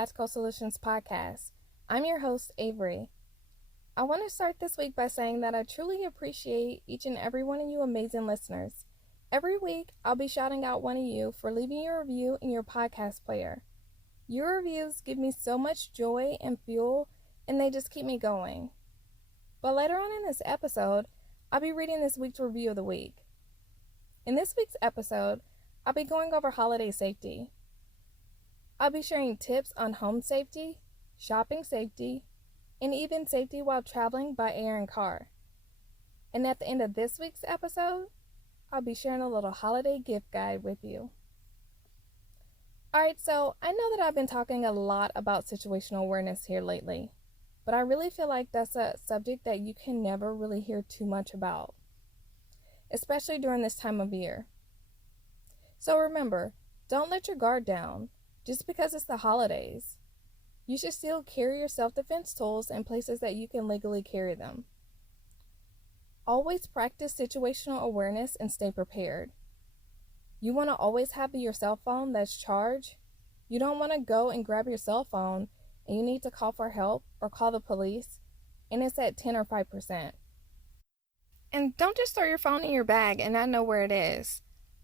Tactical Solutions podcast. I'm your host, Avery. I want to start this week by saying that I truly appreciate each and every one of you amazing listeners. Every week, I'll be shouting out one of you for leaving your review in your podcast player. Your reviews give me so much joy and fuel, and they just keep me going. But later on in this episode, I'll be reading this week's review of the week. In this week's episode, I'll be going over holiday safety. I'll be sharing tips on home safety, shopping safety, and even safety while traveling by air and car. And at the end of this week's episode, I'll be sharing a little holiday gift guide with you. Alright, so I know that I've been talking a lot about situational awareness here lately, but I really feel like that's a subject that you can never really hear too much about, especially during this time of year. So remember, don't let your guard down just because it's the holidays. You should still carry your self-defense tools in places that you can legally carry them. Always practice situational awareness and stay prepared. You want to always have your cell phone that's charged. You don't want to go and grab your cell phone and you need to call for help or call the police and it's at 10 or 5%. And don't just throw your phone in your bag and not know where it is.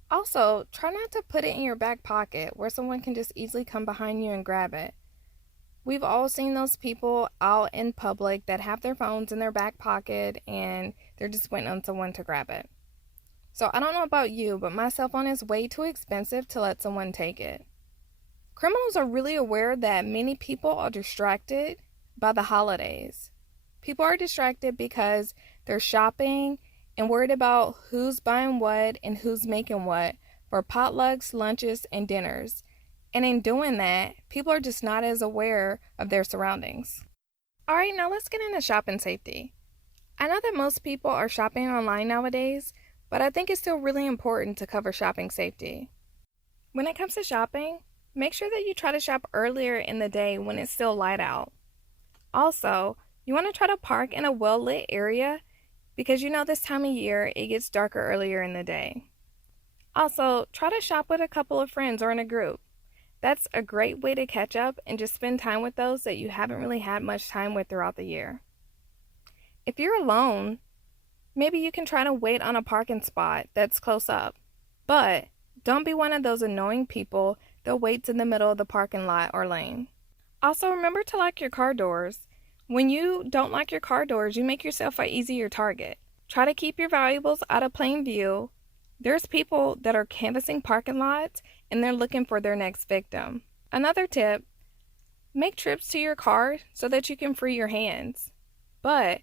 Also, try not to put it in your back pocket where someone can just easily come behind you and grab it. We've all seen those people out in public that have their phones in their back pocket and they're just waiting on someone to grab it. So I don't know about you, but my cell phone is way too expensive to let someone take it. Criminals are really aware that many people are distracted by the holidays. People are distracted because they're shopping and worried about who's buying what and who's making what for potlucks, lunches, and dinners. And in doing that, people are just not as aware of their surroundings. Alright, now let's get into shopping safety. I know that most people are shopping online nowadays, but I think it's still really important to cover shopping safety. When it comes to shopping, make sure that you try to shop earlier in the day when it's still light out. Also, you want to try to park in a well-lit area because you know this time of year it gets darker earlier in the day. Also, try to shop with a couple of friends or in a group. That's a great way to catch up and just spend time with those that you haven't really had much time with throughout the year. If you're alone, maybe you can try to wait on a parking spot that's close up. But don't be one of those annoying people that waits in the middle of the parking lot or lane. Also, remember to lock your car doors. When you don't lock your car doors, you make yourself an easier target. Try to keep your valuables out of plain view. There's people that are canvassing parking lots and they're looking for their next victim. Another tip, make trips to your car so that you can free your hands. But,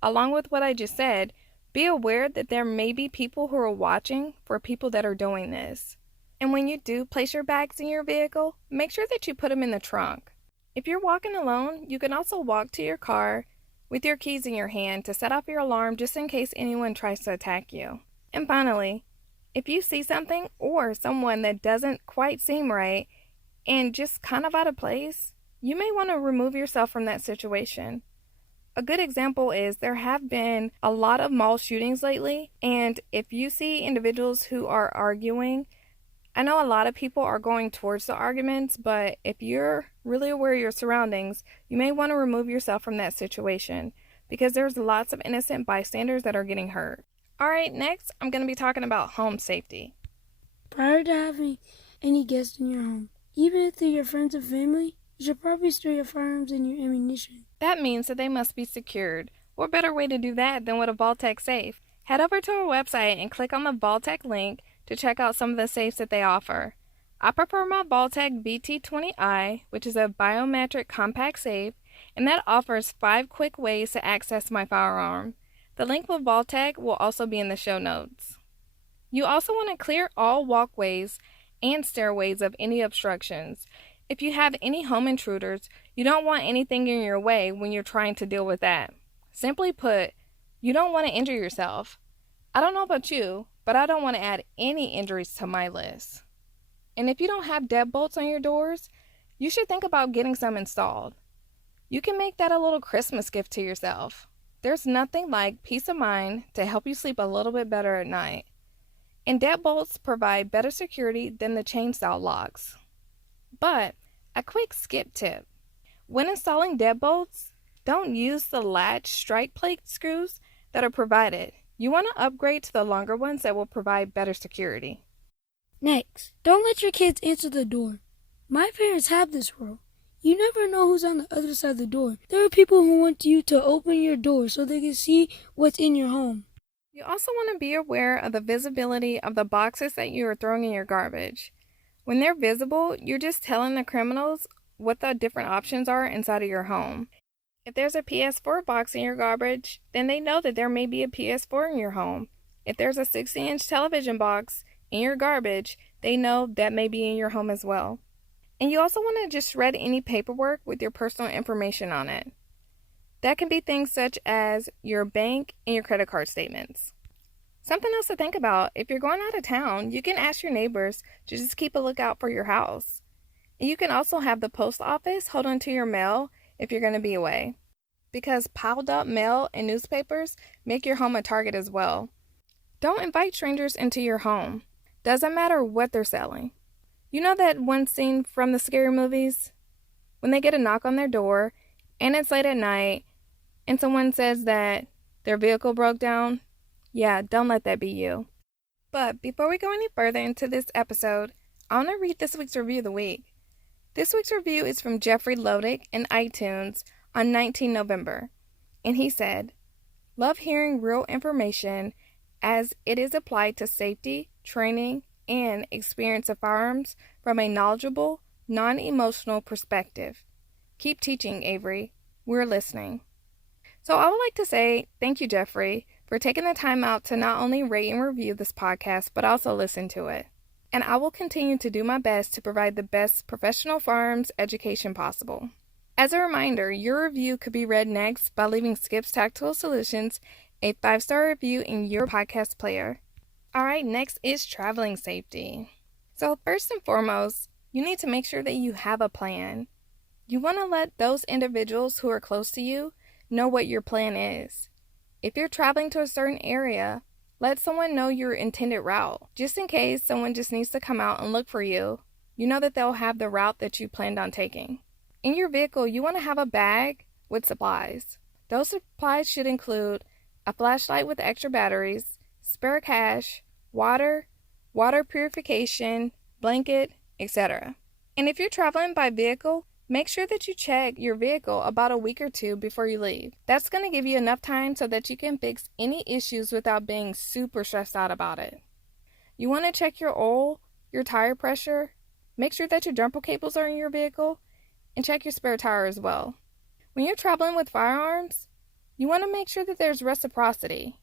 along with what I just said, be aware that there may be people who are watching for people that are doing this. And when you do place your bags in your vehicle, make sure that you put them in the trunk. If you're walking alone, you can also walk to your car with your keys in your hand to set off your alarm just in case anyone tries to attack you. And finally, if you see something or someone that doesn't quite seem right and just kind of out of place, you may want to remove yourself from that situation. A good example is there have been a lot of mall shootings lately, and if you see individuals who are arguing, I know a lot of people are going towards the arguments, but if you're really aware of your surroundings, you may want to remove yourself from that situation because there's lots of innocent bystanders that are getting hurt. Alright, next I'm going to be talking about home safety. Prior to having any guests in your home, even if they're your friends or family, you should probably store your firearms and your ammunition. That means that they must be secured. What better way to do that than with a Vaultek safe? Head over to our website and click on the Vaultek link to check out some of the safes that they offer. I prefer my Vaultek BT20i, which is a biometric compact safe, and that offers 5 quick ways to access my firearm. The link with Vaultek will also be in the show notes. You also want to clear all walkways and stairways of any obstructions. If you have any home intruders, you don't want anything in your way when you're trying to deal with that. Simply put, you don't want to injure yourself. I don't know about you, but I don't want to add any injuries to my list. And if you don't have deadbolts on your doors, you should think about getting some installed. You can make that a little Christmas gift to yourself. There's nothing like peace of mind to help you sleep a little bit better at night. And deadbolts provide better security than the chain-style locks. But A quick skip tip. When installing deadbolts, don't use the latch strike plate screws that are provided. You want to upgrade to the longer ones that will provide better security. Next, don't let your kids answer the door. My parents have this rule. You never know who's on the other side of the door. There are people who want you to open your door so they can see what's in your home. You also want to be aware of the visibility of the boxes that you are throwing in your garbage. When they're visible, you're just telling the criminals what the different options are inside of your home. If there's a PS4 box in your garbage, then they know that there may be a PS4 in your home. If there's a 60-inch television box in your garbage, they know that may be in your home as well. And you also want to just shred any paperwork with your personal information on it. That can be things such as your bank and your credit card statements. Something else to think about, if you're going out of town, you can ask your neighbors to just keep a lookout for your house. And you can also have the post office hold on to your mail if you're going to be away, because piled up mail and newspapers make your home a target as well. Don't invite strangers into your home. Doesn't matter what they're selling. You know that one scene from the scary movies? When they get a knock on their door, and it's late at night, and someone says that their vehicle broke down? Yeah, don't let that be you. But before we go any further into this episode, I want to read this week's review of the week. This week's review is from Jeffrey Lodick in iTunes on 19 November, and he said, "Love hearing real information as it is applied to safety, training, and experience of firearms from a knowledgeable, non-emotional perspective. Keep teaching, Avery. We're listening." So I would like to say thank you, Jeffrey, for taking the time out to not only rate and review this podcast, but also listen to it. And I will continue to do my best to provide the best professional firearms education possible. As a reminder, your review could be read next by leaving Skips Tactical Solutions a 5-star review in your podcast player. Alright, next is traveling safety. So first and foremost, you need to make sure that you have a plan. You want to let those individuals who are close to you know what your plan is. If you're traveling to a certain area, let someone know your intended route. Just in case someone just needs to come out and look for you, you know that they'll have the route that you planned on taking. In your vehicle, you want to have a bag with supplies. Those supplies should include a flashlight with extra batteries, spare cash, water purification, blanket, etc. And if you're traveling by vehicle, make sure that you check your vehicle about a week or two before you leave. That's going to give you enough time so that you can fix any issues without being super stressed out about it. You want to check your oil, your tire pressure, make sure that your jumper cables are in your vehicle, and check your spare tire as well. When you're traveling with firearms, you want to make sure that there's reciprocity.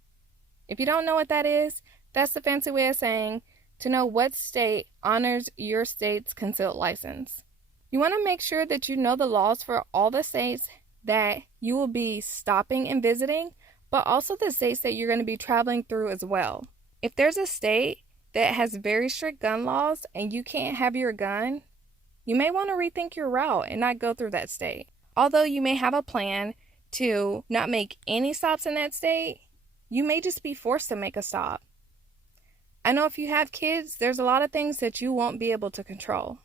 If you don't know what that is, that's the fancy way of saying to know what state honors your state's concealed license. You want to make sure that you know the laws for all the states that you will be stopping and visiting, but also the states that you're going to be traveling through as well. If there's a state that has very strict gun laws and you can't have your gun, you may want to rethink your route and not go through that state. Although you may have a plan to not make any stops in that state, you may just be forced to make a stop. I know if you have kids, there's a lot of things that you won't be able to control.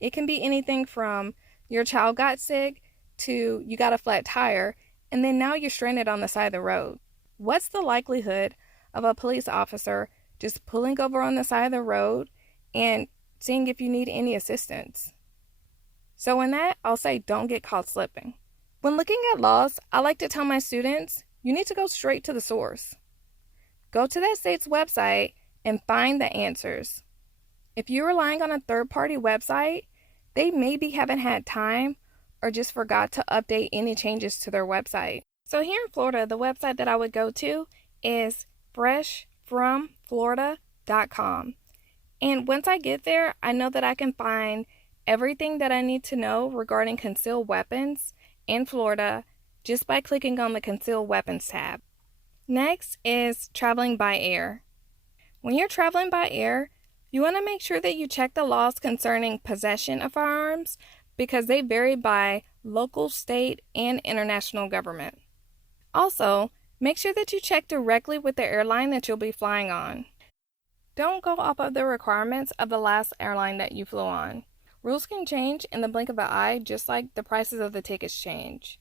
It can be anything from your child got sick to you got a flat tire, and then now you're stranded on the side of the road. What's the likelihood of a police officer just pulling over on the side of the road and seeing if you need any assistance? So in that, I'll say don't get caught slipping. When looking at laws, I like to tell my students, you need to go straight to the source. Go to that state's website and find the answers. If you're relying on a third-party website, they maybe haven't had time or just forgot to update any changes to their website. So here in Florida, the website that I would go to is freshfromflorida.com. And once I get there, I know that I can find everything that I need to know regarding concealed weapons in Florida just by clicking on the Concealed Weapons tab. Next is traveling by air. When you're traveling by air, you want to make sure that you check the laws concerning possession of firearms because they vary by local, state, and international government. Also, make sure that you check directly with the airline that you'll be flying on. Don't go off of the requirements of the last airline that you flew on. Rules can change in the blink of an eye, just like the prices of the tickets change.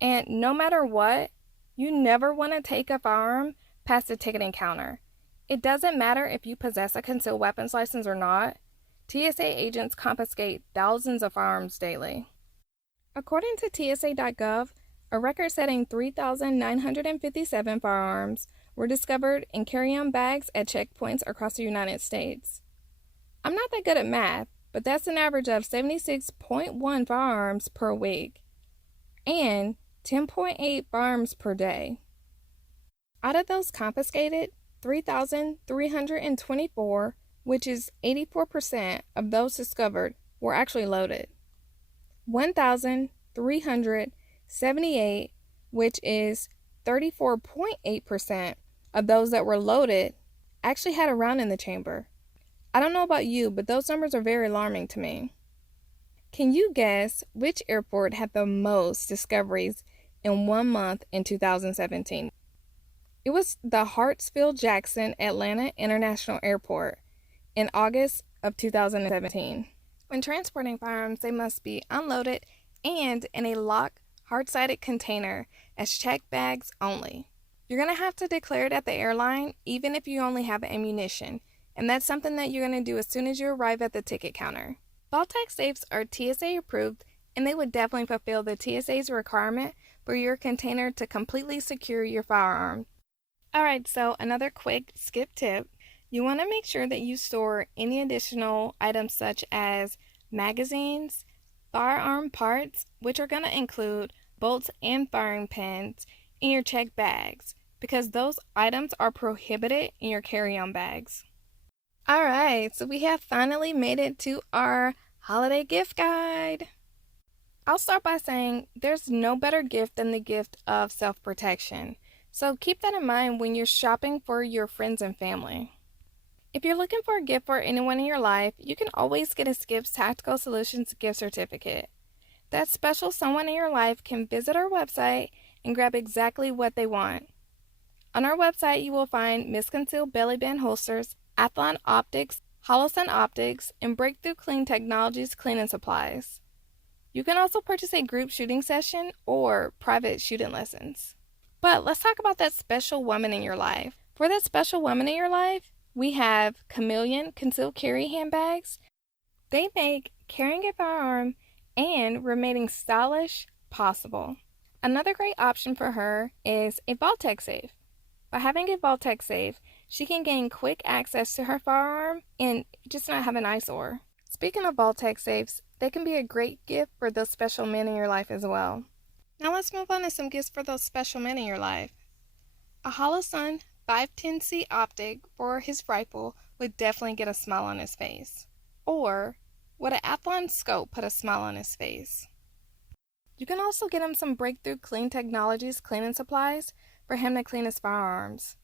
And no matter what, you never want to take a firearm past the ticketing counter. It doesn't matter if you possess a concealed weapons license or not. TSA agents confiscate thousands of firearms daily. According to TSA.gov, a record-setting 3,957 firearms were discovered in carry-on bags at checkpoints across the United States. I'm not that good at math, but that's an average of 76.1 firearms per week and 10.8 firearms per day. Out of those confiscated, 3,324, which is 84% of those discovered, were actually loaded. 1,378, which is 34.8% of those that were loaded, actually had a round in the chamber. I don't know about you, but those numbers are very alarming to me. Can you guess which airport had the most discoveries in 1 month in 2017? It was the Hartsfield-Jackson Atlanta International Airport in August of 2017. When transporting firearms, they must be unloaded and in a locked, hard-sided container as checked bags only. You're going to have to declare it at the airline even if you only have ammunition, and that's something that you're going to do as soon as you arrive at the ticket counter. Vault-Tec safes are TSA approved, and they would definitely fulfill the TSA's requirement for your container to completely secure your firearm. Alright, so another quick skip tip. You want to make sure that you store any additional items such as magazines, firearm parts, which are going to include bolts and firing pins, in your checked bags, because those items are prohibited in your carry-on bags. Alright, so we have finally made it to our holiday gift guide. I'll start by saying there's no better gift than the gift of self-protection. So keep that in mind when you're shopping for your friends and family. If you're looking for a gift for anyone in your life, you can always get a Skips Tactical Solutions gift certificate. That special someone in your life can visit our website and grab exactly what they want. On our website, you will find misconcealed belly band holsters, Athlon optics, Holosun optics, and Breakthrough Clean Technologies cleaning supplies. You can also purchase a group shooting session or private shooting lessons. But let's talk about that special woman in your life. For that special woman in your life, we have Chameleon concealed carry handbags. They make carrying a firearm and remaining stylish possible. Another great option for her is a Vault-Tec safe. By having a Vault-Tec safe, she can gain quick access to her firearm and just not have an eyesore. Speaking of Vault-Tec safes, they can be a great gift for those special men in your life as well. Now let's move on to some gifts for those special men in your life. A Holosun 510C optic for his rifle would definitely get a smile on his face. Or would an Athlon scope put a smile on his face? You can also get him some Breakthrough Clean Technologies cleaning supplies for him to clean his firearms.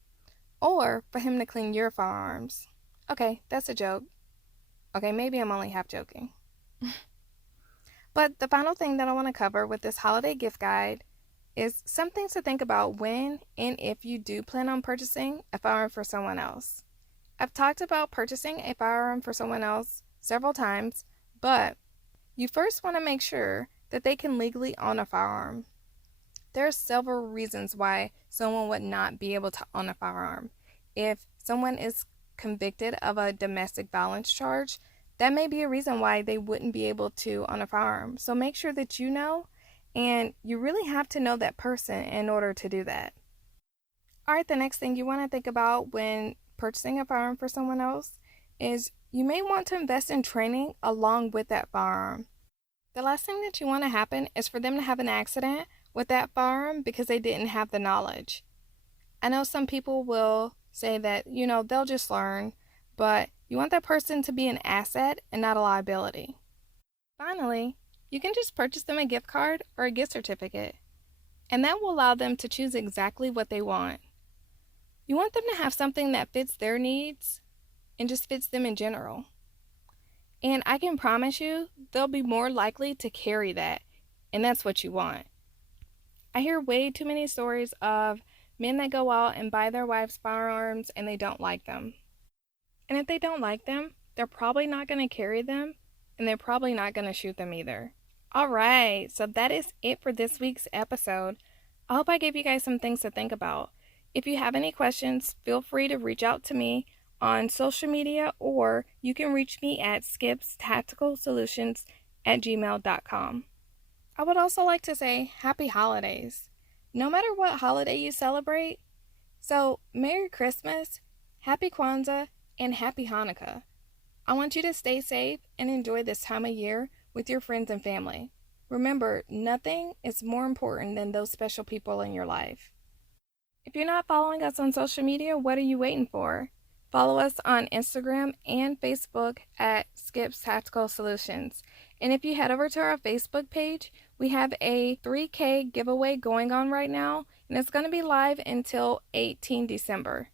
Or for him to clean your firearms. Okay, that's a joke. Okay, maybe I'm only half joking. But the final thing that I want to cover with this holiday gift guide is some things to think about when and if you do plan on purchasing a firearm for someone else. I've talked about purchasing a firearm for someone else several times, but you first want to make sure that they can legally own a firearm. There are several reasons why someone would not be able to own a firearm. If someone is convicted of a domestic violence charge, that may be a reason why they wouldn't be able to own a firearm. So make sure that you know, and you really have to know that person in order to do that. Alright, the next thing you want to think about when purchasing a firearm for someone else is you may want to invest in training along with that firearm. The last thing that you want to happen is for them to have an accident with that firearm because they didn't have the knowledge. I know some people will say that, they'll just learn, but you want that person to be an asset and not a liability. Finally, you can just purchase them a gift card or a gift certificate, and that will allow them to choose exactly what they want. You want them to have something that fits their needs and just fits them in general. And I can promise you, they'll be more likely to carry that, and that's what you want. I hear way too many stories of men that go out and buy their wives firearms and they don't like them. And if they don't like them, they're probably not going to carry them and they're probably not going to shoot them either. All right, so that is it for this week's episode. I hope I gave you guys some things to think about. If you have any questions, feel free to reach out to me on social media, or you can reach me at skipstacticalsolutions@gmail.com. I would also like to say happy holidays, no matter what holiday you celebrate. So, Merry Christmas, Happy Kwanzaa, and Happy Hanukkah. I want you to stay safe and enjoy this time of year with your friends and family. Remember, nothing is more important than those special people in your life. If you're not following us on social media, what are you waiting for? Follow us on Instagram and Facebook at Skips Tactical Solutions. And if you head over to our Facebook page, we have a 3K giveaway going on right now, and it's going to be live until 18 December.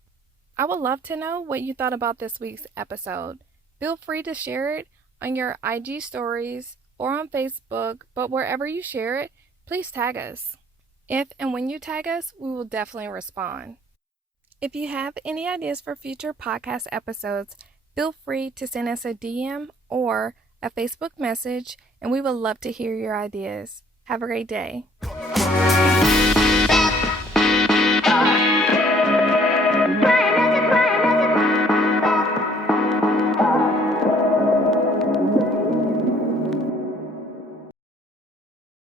I would love to know what you thought about this week's episode. Feel free to share it on your IG stories or on Facebook, but wherever you share it, please tag us. If and when you tag us, we will definitely respond. If you have any ideas for future podcast episodes, feel free to send us a DM or a Facebook message, and we would love to hear your ideas. Have a great day.